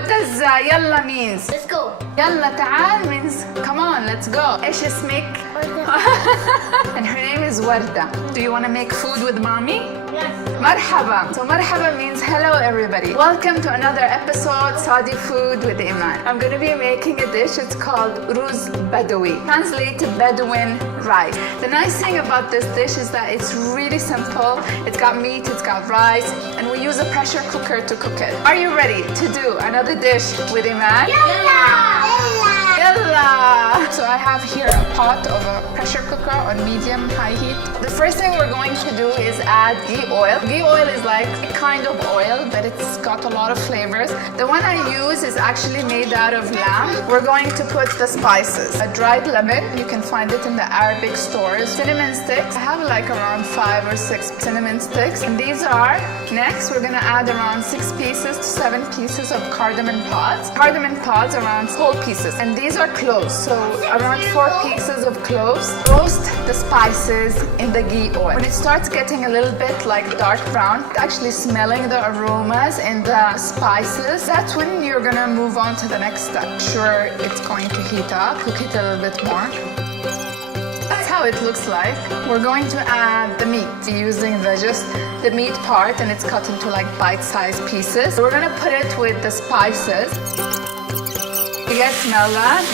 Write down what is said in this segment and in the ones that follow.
What does يلا means? Let's go. يلا تعال means come on, let's go. إيش اسمك? And her name is Warda. Do you want to make food with mommy? Yes. Marhaba. So marhaba means hello everybody. Welcome to another episode Saudi Food with Iman. I'm going to be making a dish. It's called Ruz Badawi. Translated Bedouin rice. The nice thing about this dish is that it's really simple. It's got meat, it's got rice, and we use a pressure cooker to cook it. Are you ready to do another dish with Iman? Yalla. Yalla! So I have here a pot of a pressure cooker on medium-high heat. The first thing we're going to do is add ghee oil. Ghee oil is like a kind of oil, but it's got a lot of flavors. The one I use is actually made out of lamb. We're going to put the spices. A dried lemon, you can find it in the Arabic stores. Cinnamon sticks, I have like around 5 or 6 cinnamon sticks. And these are, next we're gonna add around 6 pieces to 7 pieces of cardamom pods. Cardamom pods around whole pieces. And these are cloves, so around 4 pieces of cloves. Roast the spices in the ghee oil. When it starts getting a little bit like dark brown, actually smelling the aromas and the spices, that's when you're gonna move on to the next step. Sure, it's going to heat up, cook it a little bit more. That's how it looks like. We're going to add the meat using the meat part, and it's cut into like bite-sized pieces. We're gonna put it with the spices. You guys smell that?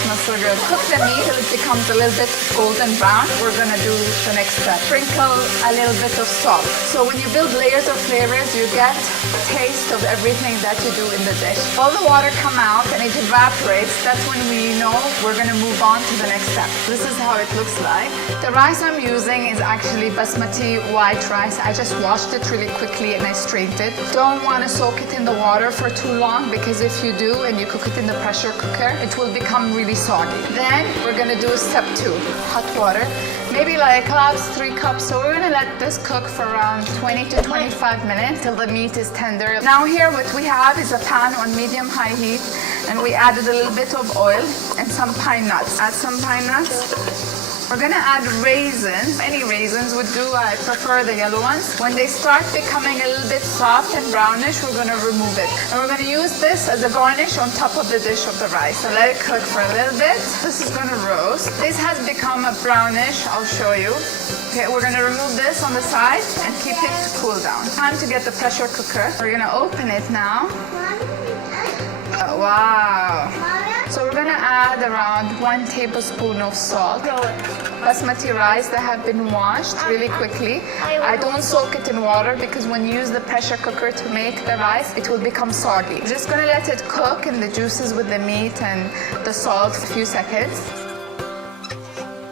Smells so good. Cook the meat till it becomes a little bit golden brown. We're gonna do the next step. Sprinkle a little bit of salt. So when you build layers of flavors, you get a taste of everything that you do in the dish. All the water come out and it evaporates. That's when we know we're gonna move on to the next step. This is how it looks like. The rice I'm using is actually basmati white rice. I just washed it really quickly and I strained it. Don't want to soak it in the water for too long, because if you do and you cook it in the pressure cooker, it will become really soggy. Then we're gonna do step 2, hot water. Maybe like 3 cups. So we're gonna let this cook for around 20 to 25 minutes till the meat is tender. Now here what we have is a pan on medium-high heat, and we added a little bit of oil and some pine nuts. Add some pine nuts. We're gonna add raisins. Any raisins would do. I prefer the yellow ones. When they start becoming a little bit soft and brownish, we're gonna remove it. And we're gonna use this as a garnish on top of the dish of the rice. So let it cook for a little bit. This is gonna roast. This has become a brownish. I'll show you. Okay, we're gonna remove this on the side and keep it to cool down. Time to get the pressure cooker. We're gonna open it now. Wow. So we're gonna add around 1 tablespoon of salt. Basmati rice that have been washed really quickly. I don't soak it in water because when you use the pressure cooker to make the rice, it will become soggy. Just gonna let it cook in the juices with the meat and the salt for a few seconds.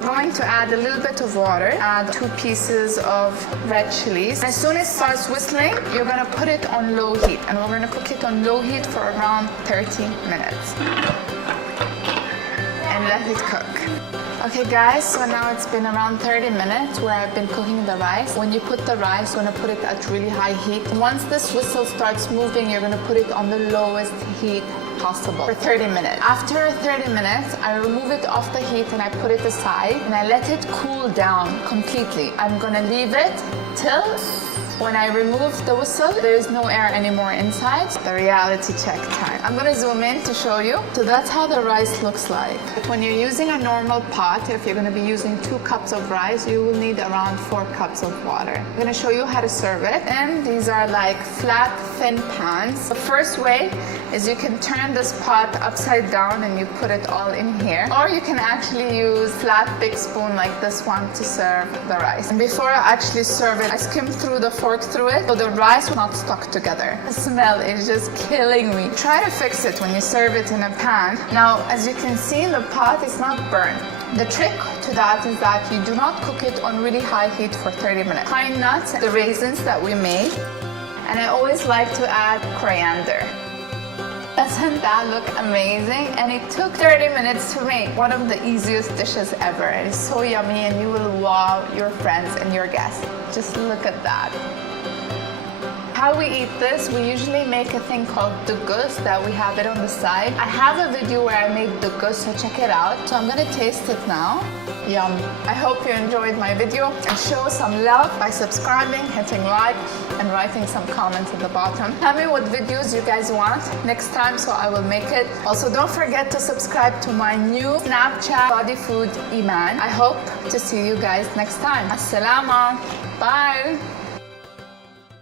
Going to add a little bit of water. Add 2 pieces of red chilies. As soon as it starts whistling, you're gonna put it on low heat, and we're gonna cook it on low heat for around 30 minutes. And let it cook. Okay guys, so now it's been around 30 minutes where I've been cooking the rice. When you put the rice, you're gonna put it at really high heat. Once this whistle starts moving, you're gonna put it on the lowest heat possible for 30 minutes. After 30 minutes, I remove it off the heat and I put it aside and I let it cool down completely. I'm gonna leave it till when I remove the whistle, there is no air anymore inside. The reality check time. I'm gonna zoom in to show you. So that's how the rice looks like. But when you're using a normal pot, if you're gonna be using 2 cups of rice, you will need around 4 cups of water. I'm gonna show you how to serve it. And these are like flat, thin pans. The first way is you can turn this pot upside down and you put it all in here. Or you can actually use flat big spoon like this one to serve the rice. And before I actually serve it, I skim through the fork through it so the rice will not stuck together. The smell is just killing me. Try to fix it when you serve it in a pan. Now, as you can see, the pot is not burnt. The trick to that is that you do not cook it on really high heat for 30 minutes. Pine nuts, the raisins that we made, and I always like to add coriander. Doesn't that look amazing? And it took 30 minutes to make. One of the easiest dishes ever. It is so yummy and you will wow your friends and your guests. Just look at that. How we eat this, we usually make a thing called dugus that we have it on the side. I have a video where I made dugus, so check it out. So I'm gonna taste it now. Yum. I hope you enjoyed my video and show some love by subscribing, hitting like, and writing some comments at the bottom. Tell me what videos you guys want next time so I will make it. Also, don't forget to subscribe to my new Snapchat Body Food Iman. I hope to see you guys next time. Assalama. Bye.